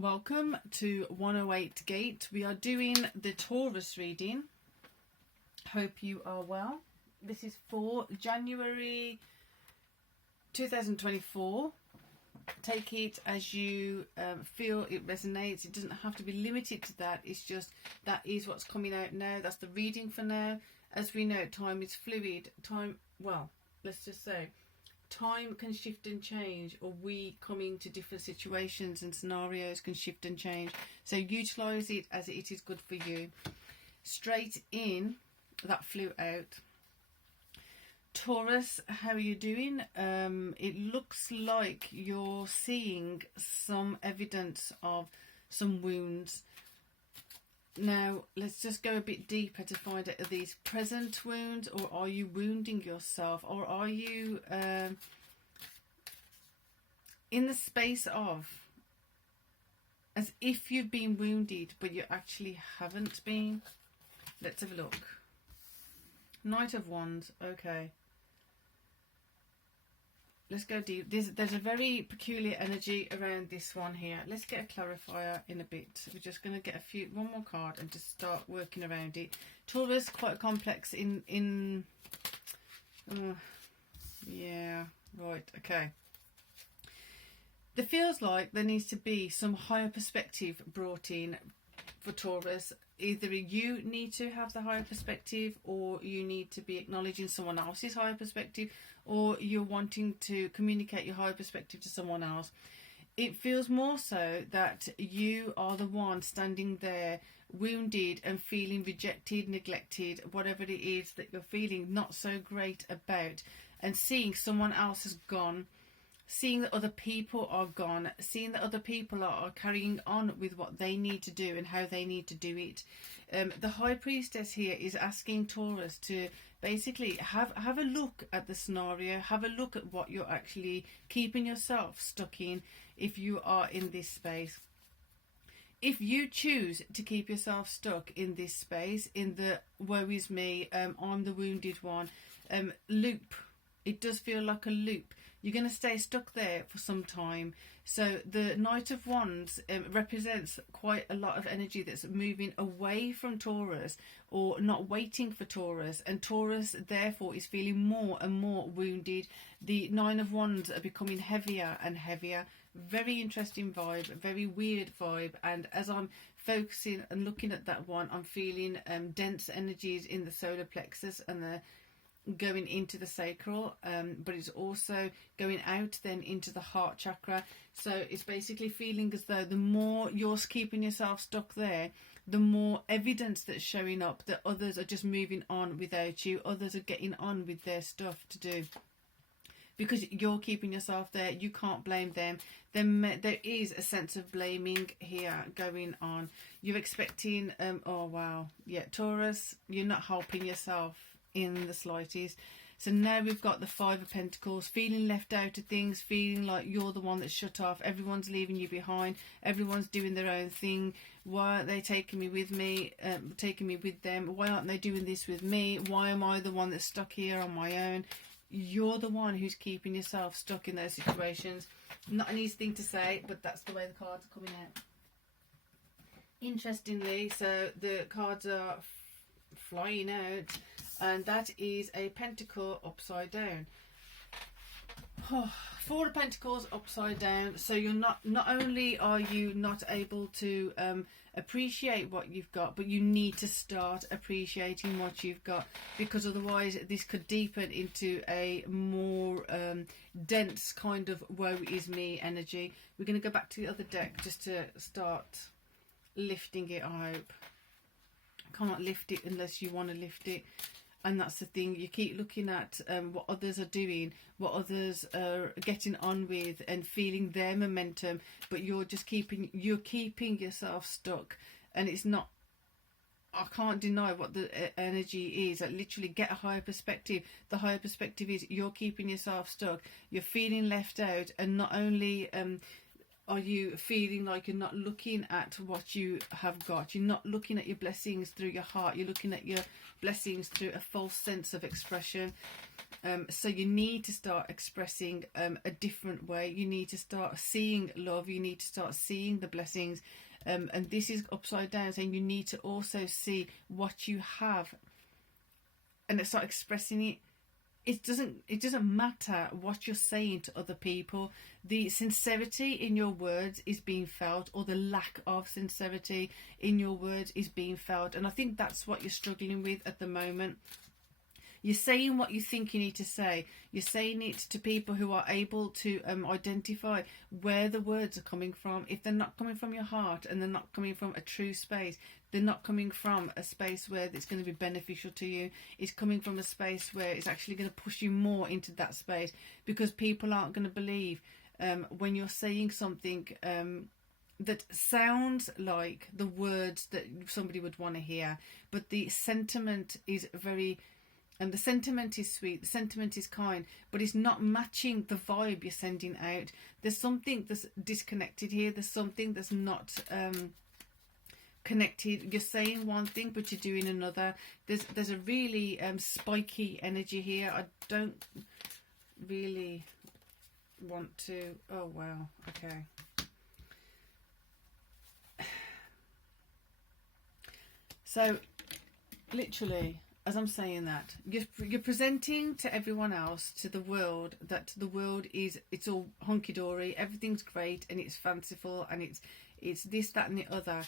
Welcome to 108 Gate. We are doing the Taurus reading. Hope you are well. This is for January 2024. Take it as you feel it resonates. It doesn't have to be limited to that. It's just that is what's coming out now. That's the reading for now. As we know, time is fluid. Let's just say time can shift and change, or we coming to different situations and scenarios can shift and change. So utilize it as it is good for you. Straight in, that flew out. Taurus, how are you doing? It looks like you're seeing some evidence of some wounds. Now, let's just go a bit deeper to find out, are these present wounds, or are you wounding yourself, or are you in the space of as if you've been wounded, but you actually haven't been? Let's have a look. Knight of Wands, okay. Let's go deep. There's a very peculiar energy around this one here. Let's get a clarifier in a bit. We're just going to get one more card and just start working around it. Taurus, quite complex yeah, right, okay. There feels like there needs to be some higher perspective brought in for Taurus. Either you need to have the higher perspective, or you need to be acknowledging someone else's higher perspective, or you're wanting to communicate your higher perspective to someone else. It feels more so that you are the one standing there wounded and feeling rejected, neglected, whatever it is that you're feeling not so great about, and seeing someone else has gone, seeing that other people are gone, seeing that other people are carrying on with what they need to do and how they need to do it. The High Priestess here is asking Taurus to basically have a look at the scenario, have a look at what you're actually keeping yourself stuck in if you are in this space. If you choose to keep yourself stuck in this space, in the woe is me, I'm the wounded one, loop, it does feel like a loop. You're going to stay stuck there for some time. So the Knight of Wands represents quite a lot of energy that's moving away from Taurus, or not waiting for Taurus. And Taurus, therefore, is feeling more and more wounded. The Nine of Wands are becoming heavier and heavier. Very interesting vibe, very weird vibe. And as I'm focusing and looking at that one, I'm feeling dense energies in the solar plexus and the going into the sacral, but it's also going out then into the heart chakra. So it's basically feeling as though the more you're keeping yourself stuck there, the more evidence that's showing up that others are just moving on without you, others are getting on with their stuff to do. Because you're keeping yourself there, you can't blame them. There is a sense of blaming here going on. You're expecting, oh wow, yeah, Taurus, you're not helping yourself in the slightest. So now we've got the Five of Pentacles, feeling left out of things, feeling like you're the one that's shut off, everyone's leaving you behind, everyone's doing their own thing. Why aren't they taking me with them? Why aren't they doing this with me? Why am I the one that's stuck here on my own? You're the one who's keeping yourself stuck in those situations. Not an easy thing to say, but that's the way the cards are coming out. Interestingly, so the cards are flying out, and that is a pentacle upside down. Four of Pentacles upside down. So you're not only are you not able to appreciate what you've got, but you need to start appreciating what you've got, because otherwise this could deepen into a more dense kind of woe is me energy. We're going to go back to the other deck just to start lifting it. I hope. Can't lift it unless you want to lift it. And that's the thing, you keep looking at what others are doing, what others are getting on with, and feeling their momentum, but you're keeping yourself stuck. And it's not, I can't deny what the energy is. Like, literally get a higher perspective. The higher perspective is you're keeping yourself stuck, you're feeling left out, and not only are you feeling like you're not looking at what you have got? You're not looking at your blessings through your heart. You're looking at your blessings through a false sense of expression. So you need to start expressing a different way. You need to start seeing love. You need to start seeing the blessings. And this is upside down, saying you need to also see what you have and start expressing it. It doesn't matter what you're saying to other people. The sincerity in your words is being felt, or the lack of sincerity in your words is being felt. And I think that's what you're struggling with at the moment. You're saying what you think you need to say. You're saying it to people who are able to identify where the words are coming from. If they're not coming from your heart and they're not coming from a true space, they're not coming from a space where it's going to be beneficial to you. It's coming from a space where it's actually going to push you more into that space, because people aren't going to believe when you're saying something that sounds like the words that somebody would want to hear, but the sentiment is very... And the sentiment is sweet, the sentiment is kind, but it's not matching the vibe you're sending out. There's something that's disconnected here. There's something that's not connected. You're saying one thing, but you're doing another. There's a really spiky energy here. I don't really want to... Oh, wow. Okay. So, literally... As I'm saying that, you're presenting to everyone else, to the world, that the world it's all hunky-dory, everything's great and it's fanciful and it's this, that and the other.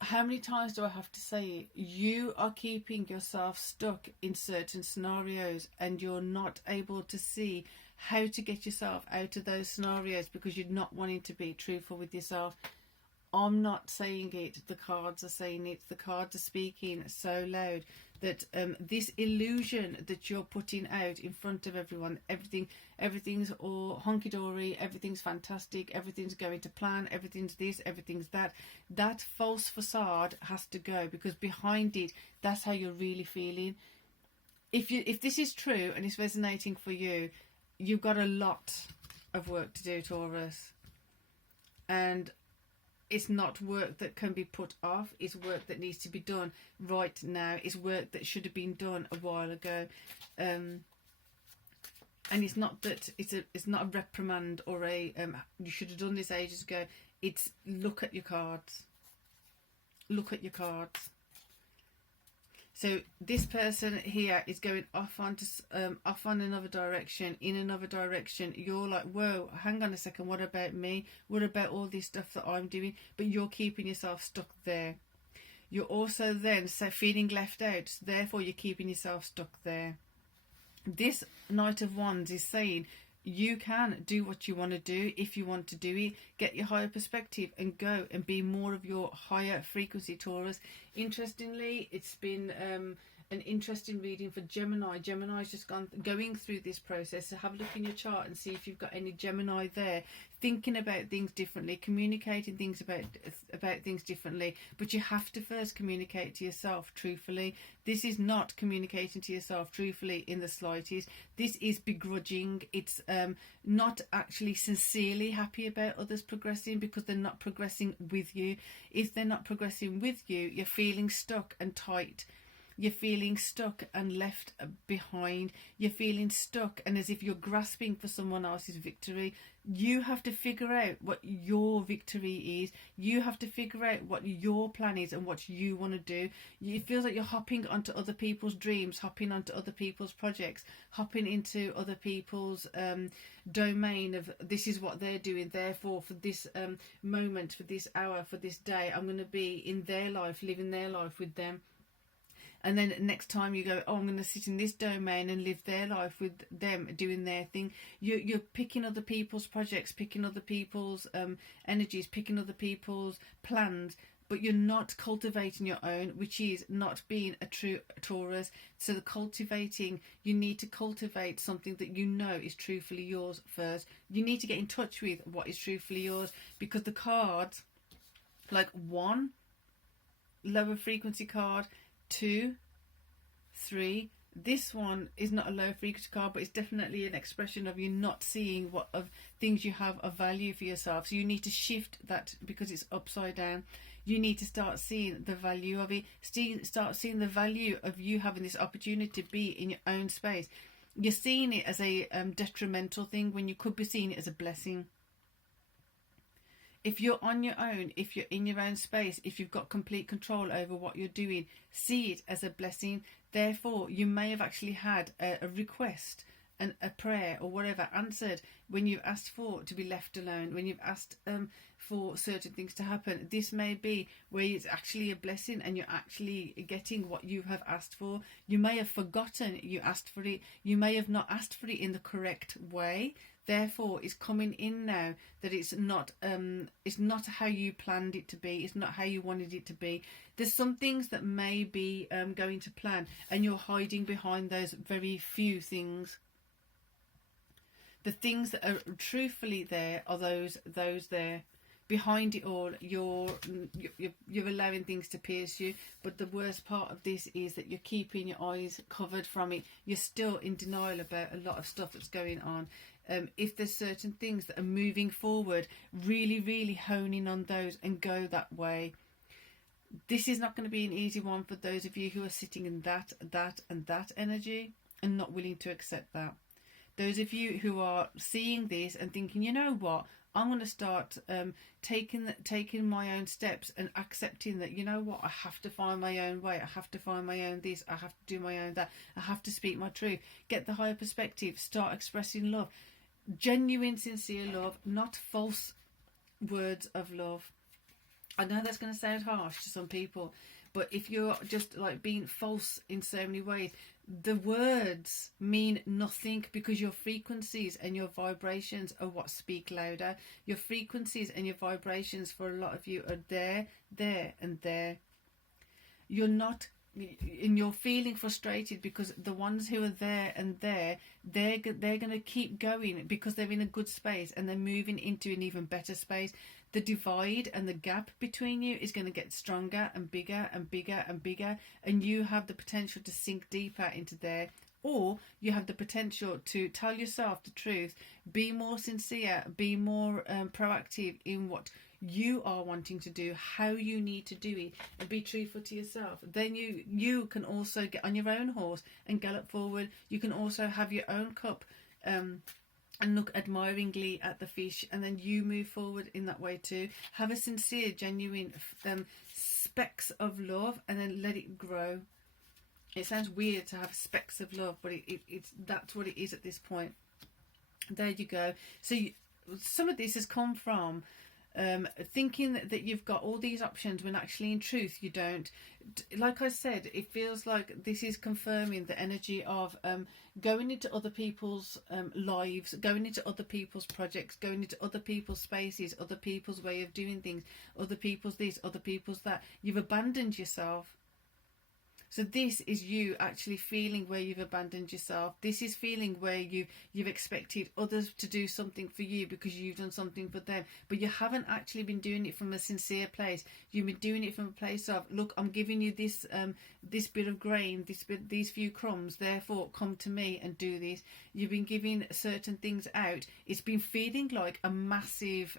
How many times do I have to say it? You are keeping yourself stuck in certain scenarios and you're not able to see how to get yourself out of those scenarios because you're not wanting to be truthful with yourself. I'm not saying it, the cards are saying it, the cards are speaking so loud that this illusion that you're putting out in front of everyone, everything's all hunky-dory, everything's fantastic, everything's going to plan, everything's this, everything's that. That false facade has to go, because behind it, that's how you're really feeling. If this is true and it's resonating for you, you've got a lot of work to do, Taurus. And it's not work that can be put off. It's work that needs to be done right now. It's work that should have been done a while ago. And it's not that it's not a reprimand or a you should have done this ages ago. It's look at your cards. Look at your cards. So this person here is going off on another direction, in another direction. You're like, whoa, hang on a second, what about me? What about all this stuff that I'm doing? But you're keeping yourself stuck there. You're also then feeling left out, so therefore you're keeping yourself stuck there. This Knight of Wands is saying you can do what you want to do if you want to do it. Get your higher perspective and go and be more of your higher frequency, Taurus. Interestingly, it's been an interesting reading for Gemini. Gemini's just going through this process. So have a look in your chart and see if you've got any Gemini there, thinking about things differently, communicating things about things differently. But you have to first communicate to yourself truthfully. This is not communicating to yourself truthfully in the slightest. This is begrudging. It's not actually sincerely happy about others progressing, because they're not progressing with you. If they're not progressing with you, you're feeling stuck and tight. You're feeling stuck and left behind. You're feeling stuck and as if you're grasping for someone else's victory. You have to figure out what your victory is. You have to figure out what your plan is and what you want to do. It feels like you're hopping onto other people's dreams, hopping onto other people's projects, hopping into other people's domain of this is what they're doing. Therefore, for this moment, for this hour, for this day, I'm going to be in their life, living their life with them. And then next time you go, oh, I'm going to sit in this domain and live their life with them, doing their thing. You're picking other people's projects, picking other people's energies, picking other people's plans, but you're not cultivating your own, which is not being a true Taurus. So the cultivating, you need to cultivate something that you know is truthfully yours first. You need to get in touch with what is truthfully yours, because the cards, like 1, lower frequency card, 2, 3, This one is not a low frequency card, but it's definitely an expression of you not seeing what of things you have of value for yourself. So you need to shift that because it's upside down. You need to start seeing the value of it. Start seeing the value of you having this opportunity to be in your own space. You're seeing it as a detrimental thing when you could be seeing it as a blessing. If you're on your own, if you're in your own space, if you've got complete control over what you're doing, see it as a blessing. Therefore, you may have actually had a request and a prayer or whatever answered when you've asked for to be left alone, when you've asked for certain things to happen. This may be where it's actually a blessing and you're actually getting what you have asked for. You may have forgotten you asked for it. You may have not asked for it in the correct way. Therefore, it's coming in now that it's not how you planned it to be. It's not how you wanted it to be. There's some things that may be going to plan, and you're hiding behind those very few things. The things that are truthfully there are those there. Behind it all, you're allowing things to pierce you. But the worst part of this is that you're keeping your eyes covered from it. You're still in denial about a lot of stuff that's going on. If there's certain things that are moving forward, really, really hone in on those and go that way. This is not going to be an easy one for those of you who are sitting in that energy and not willing to accept that. Those of you who are seeing this and thinking, you know what, I'm going to start taking my own steps and accepting that, you know what, I have to find my own way. I have to find my own this. I have to do my own that. I have to speak my truth. Get the higher perspective. Start expressing love. Genuine, sincere love, not false words of love. I know that's going to sound harsh to some people, but if you're just like being false in so many ways, the words mean nothing because your frequencies and your vibrations are what speak louder. Your frequencies and your vibrations for a lot of you are there, and there. You're not, and you're feeling frustrated because the ones who are there and there, they're going to keep going because they're in a good space and they're moving into an even better space. The divide and the gap between you is going to get stronger and bigger and bigger and bigger, and you have the potential to sink deeper into there, or you have the potential to tell yourself the truth, be more sincere, be more proactive in what you are wanting to do, how you need to do it, and be truthful to yourself. Then you can also get on your own horse and gallop forward. You can also have your own cup and look admiringly at the fish, and then you move forward in that way too. Have a sincere, genuine specks of love, and then let it grow. It sounds weird to have specks of love, but it's that's what it is at this point. There you go. So some of this has come from thinking that you've got all these options when actually in truth you don't. Like I said, it feels like this is confirming the energy of going into other people's lives, going into other people's projects, going into other people's spaces, other people's way of doing things, other people's this, other people's that. You've abandoned yourself. So this is you actually feeling where you've abandoned yourself. This is feeling where you've expected others to do something for you because you've done something for them. But you haven't actually been doing it from a sincere place. You've been doing it from a place of, look, I'm giving you this this bit of grain, these few crumbs, therefore come to me and do this. You've been giving certain things out. It's been feeling like a massive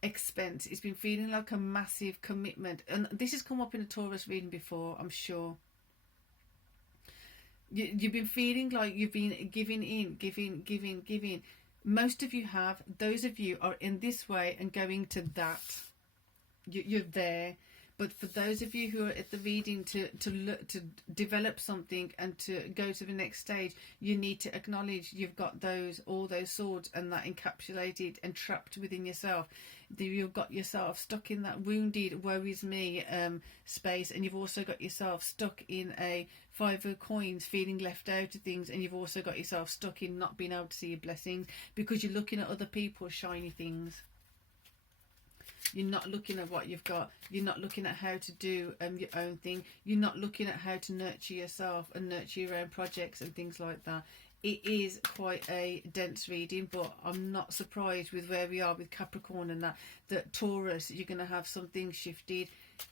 expense. It's been feeling like a massive commitment, and this has come up in a Taurus reading before, I'm sure. You've been feeling like you've been giving. Most of you have. Those of you are in this way and going to that. You're there. But for those of you who are at the reading to develop something and to go to the next stage, you need to acknowledge you've got all those swords and that encapsulated and trapped within yourself. You've got yourself stuck in that wounded, woe is me space, and you've also got yourself stuck in a 5 of coins, feeling left out of things, and you've also got yourself stuck in not being able to see your blessings because you're looking at other people's shiny things. You're not looking at what you've got. You're not looking at how to do your own thing. You're not looking at how to nurture yourself and nurture your own projects and things like that. It is quite a dense reading, but I'm not surprised with where we are with Capricorn and that Taurus, you're going to have something shifted.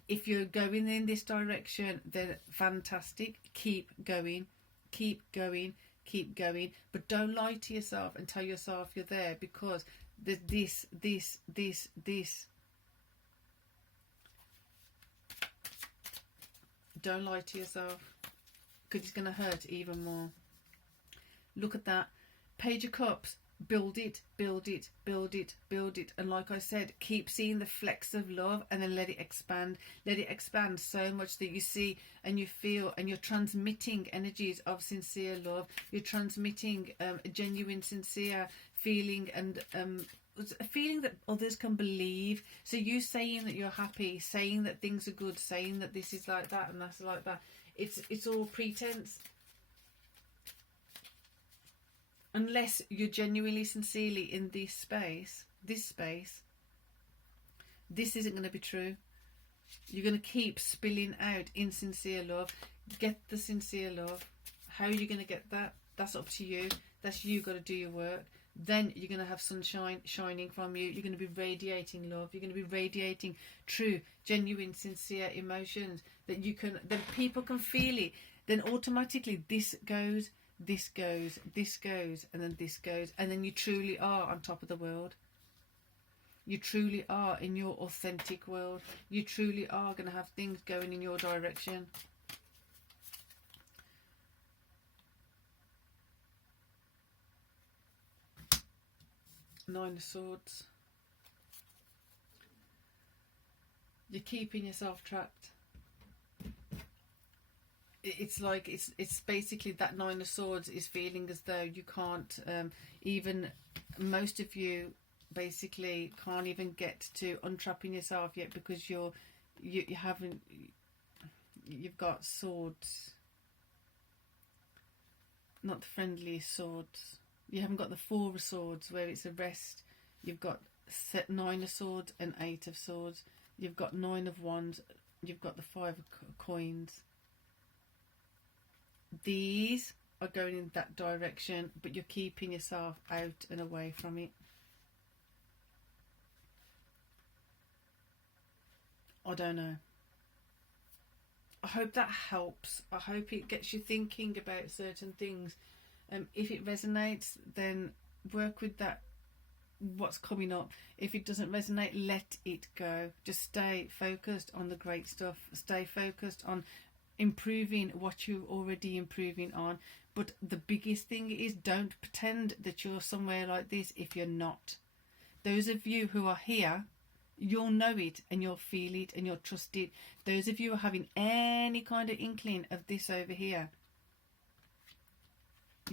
If you're going in this direction, then fantastic. Keep going. keep going, but don't lie to yourself and tell yourself you're there, because there's this. Don't lie to yourself, because it's going to hurt even more. Look at that. Page of Cups. Build it, build it, build it, build it. And like I said, keep seeing the flecks of love, and then let it expand. Let it expand so much that you see and you feel, and you're transmitting energies of sincere love. You're transmitting a genuine, sincere feeling, and a feeling that others can believe. So you saying that you're happy, saying that things are good, saying that this is like that and that's like that, it's all pretense. Unless you're genuinely, sincerely in this space, this isn't going to be true. You're going to keep spilling out insincere love. Get the sincere love. How are you going to get that? That's up to you. That's you got to do your work. Then you're going to have sunshine shining from you. You're going to be radiating love. You're going to be radiating true, genuine, sincere emotions that you can, then people can feel it. Then automatically this goes, this goes, this goes, and then this goes, and then you truly are on top of the world. You truly are in your authentic world. You truly are going to have things going in your direction. Nine of Swords. You're keeping yourself trapped. It's like it's basically that Nine of Swords is feeling as though you can't even, most of you basically can't even get to untrapping yourself yet, because you haven't, you've got swords, not the friendliest swords. You haven't got the Four of Swords where it's a rest. You've got Nine of Swords and Eight of Swords. You've got Nine of Wands. You've got the Five of Coins. These are going in that direction, but you're keeping yourself out and away from it. I don't know. I hope that helps. I hope it gets you thinking about certain things. If it resonates, then work with that, what's coming up. If it doesn't resonate, let it go. Just stay focused on the great stuff. Stay focused on improving what you're already improving on. But the biggest thing is, don't pretend that you're somewhere like this if you're not. Those of you who are here, you'll know it and you'll feel it and you'll trust it. Those of you who are having any kind of inkling of this over here,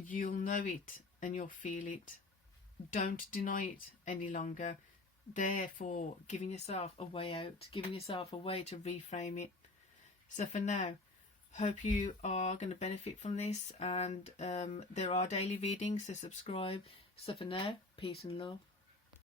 you'll know it and you'll feel it. Don't deny it any longer. Therefore, giving yourself a way out, giving yourself a way to reframe it. So for now, hope you are going to benefit from this, and there are daily readings, so subscribe. So for now, peace and love.